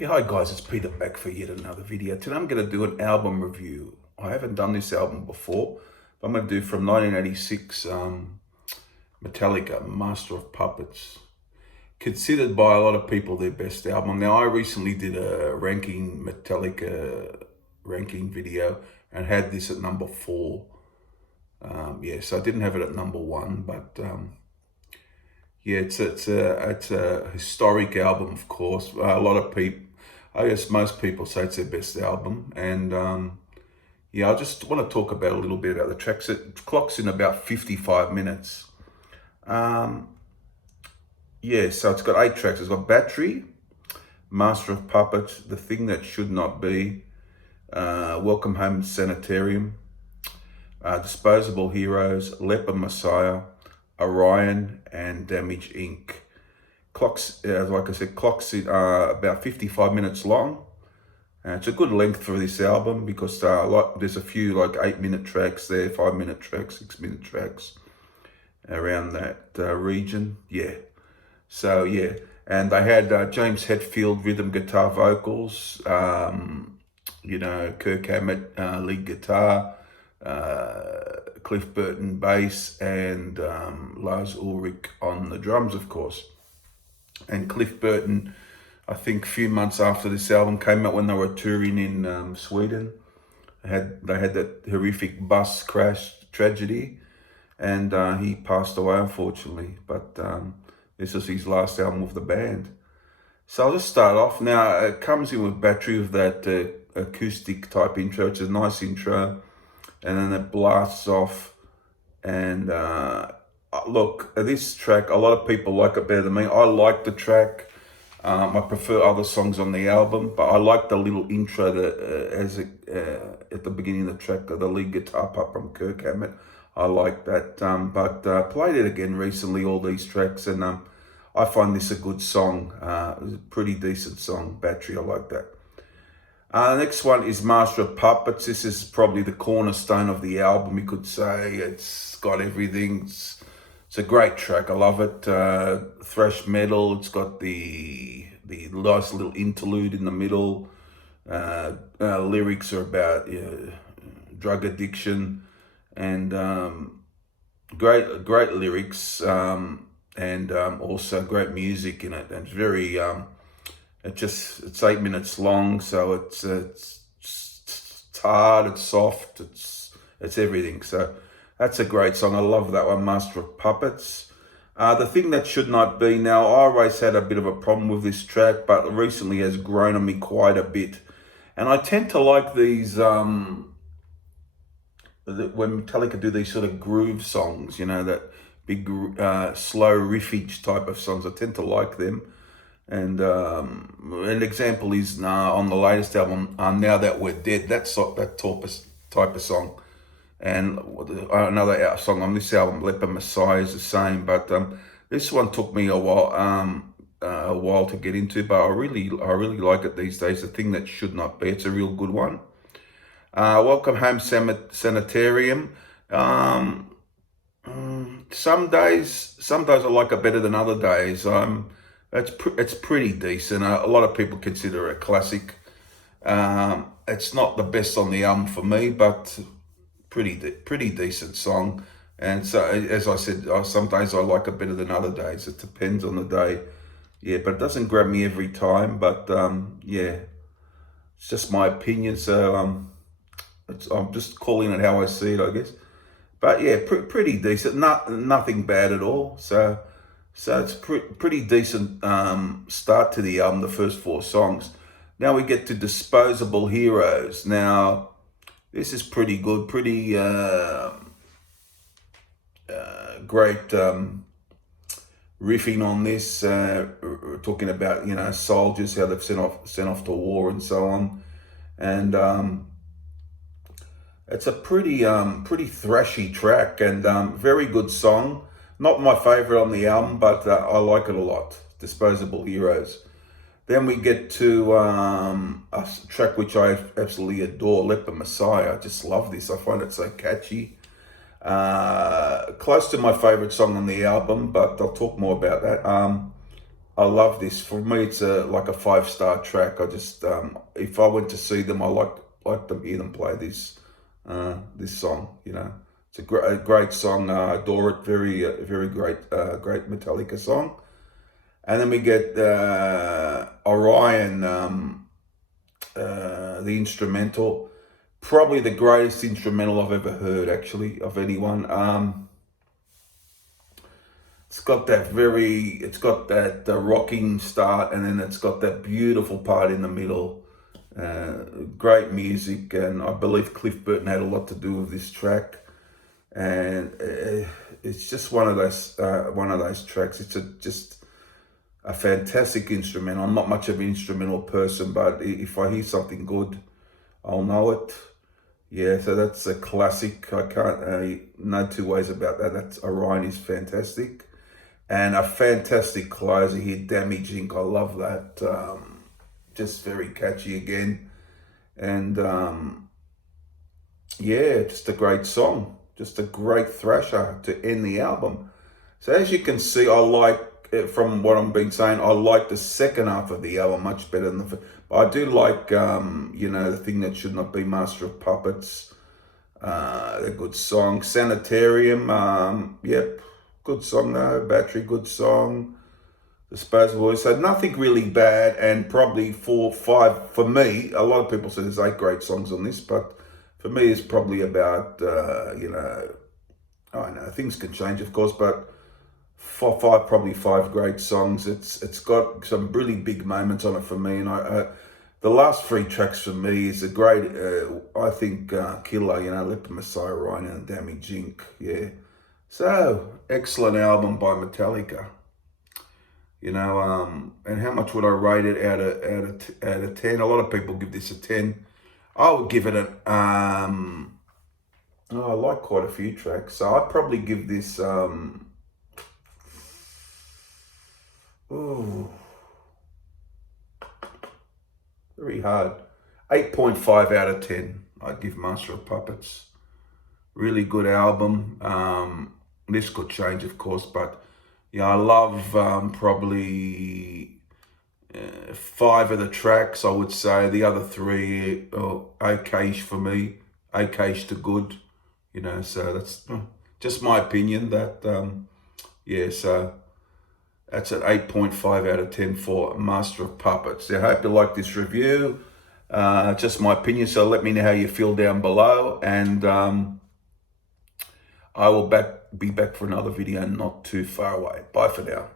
Yeah, hi guys, it's Peter back for yet another video. Today I'm going to do an album review. I haven't done this album before, but I'm going to do from 1986, Metallica, Master of Puppets. Considered by a lot of people their best album. Now, I recently did a Metallica ranking video and had this at number 4. So I didn't have it at number 1, but yeah, it's a historic album, of course. A lot of people, I guess most people say it's their best album, and I just want to talk about a little bit about the tracks. It clocks in about 55 minutes. So it's got 8 tracks. It's got Battery, Master of Puppets, The Thing That Should Not Be, Welcome Home Sanitarium, Disposable Heroes, Leopard Messiah, Orion, and Damage Inc. Clocks, like I said, about 55 minutes long. It's a good length for this album because there's a few like 8-minute tracks there, 5-minute tracks, 6-minute tracks around that region. And they had James Hetfield rhythm guitar vocals, Kirk Hammett lead guitar, Cliff Burton bass, and Lars Ulrich on the drums, of course. And Cliff Burton, I think a few months after this album came out, when they were touring in Sweden, they had that horrific bus crash tragedy, and he passed away, unfortunately. But this is his last album with the band. So I'll just start off. Now, it comes in with Battery with that acoustic type intro, which is a nice intro, and then it blasts off. And look, this track, a lot of people like it better than me. I like the track. I prefer other songs on the album, but I like the little intro that at the beginning of the track, the lead guitar part from Kirk Hammett. I like that. But played it again recently, all these tracks, and I find this a good song. It's a pretty decent song, Battery. I like that. The next one is Master of Puppets. This is probably the cornerstone of the album, you could say. It's got everything. It's a great track. I love it. Thrash metal. It's got the nice little interlude in the middle. Lyrics are about drug addiction, and great lyrics, and also great music in it. And it's very it's 8 minutes long, so it's hard, it's soft, it's everything. So that's a great song. I love that one, Master of Puppets. The Thing That Should Not Be. Now, I always had a bit of a problem with this track, but recently has grown on me quite a bit. And I tend to like these, when Metallica do these sort of groove songs, that big slow riffage type of songs. I tend to like them. And an example is on the latest album, Now That We're Dead, that type of song. And another song on this album, Leopard Messiah, is the same. But this one took me a while to get into, but I really like it these days. The Thing That Should Not Be. It's a real good one. Welcome Home Sanitarium. Some days I like it better than other days. It's pretty decent. A lot of people consider it a classic. It's not the best on the album for me, but pretty decent song. And so, as I said, some days I like it better than other days. It depends on the day. Yeah, but it doesn't grab me every time. But it's just my opinion. So I'm just calling it how I see it, I guess. But yeah, pretty decent. Nothing bad at all. So it's pretty decent start to the album, the first 4 songs. Now we get to Disposable Heroes. Now, this is pretty good, pretty great riffing on this, talking about, soldiers, how they've sent off to war and so on. And it's a pretty thrashy track, and very good song. Not my favorite on the album, but I like it a lot. Disposable Heroes. Then we get to a track which I absolutely adore, Leopard Messiah. I just love this. I find it so catchy. Close to my favorite song on the album, but I'll talk more about that. I love this. For me, it's like a 5-star track. I just, if I went to see them, I like to hear them play this song. You know, it's a great song. I adore it. Very great, great Metallica song. And then we get Orion, the instrumental. Probably the greatest instrumental I've ever heard, actually, of anyone. It's got that rocking start, and then it's got that beautiful part in the middle. Great music, and I believe Cliff Burton had a lot to do with this track. And it's just one of those tracks. It's just a fantastic instrumental. I'm not much of an instrumental person, but if I hear something good, I'll know it. Yeah, so that's a classic. I can't, no two ways about that. That's Orion is fantastic. And a fantastic closer here, Damage Inc. I love that. Just very catchy again. And yeah, just a great song. Just a great thrasher to end the album. So as you can see, I like, from what I'm been saying, I like the second half of the album much better than the first. But I do like, you know, The Thing That Should Not Be, Master of Puppets. A good song. Sanitarium, yep. Good song though. Battery, good song. Disposable Heroes. So nothing really bad, and probably 4, 5 for me. A lot of people say there's 8 great songs on this, but for me it's probably about you know, I know things can change of course, but 4, 5, probably 5 great songs. It's got some really big moments on it for me, and the last 3 tracks for me is a great I think killer. You know, Leopard Messiah, Orion, and Damage Inc. Yeah. So, excellent album by Metallica. You know, and how much would I rate it out of 10? A lot of people give this a 10. I would give it an, oh, I like quite a few tracks. So I'd probably give this, very hard. 8.5 out of 10. I'd give Master of Puppets. Really good album. This could change, of course, but yeah, I love probably 5 of the tracks, I would say. The other 3 are okay-ish for me, okay-ish to good, you know, so that's just my opinion. That, yeah, so that's an 8.5 out of 10 for Master of Puppets. I hope you like this review. Just my opinion, so let me know how you feel down below, and I will be back for another video not too far away. Bye for now.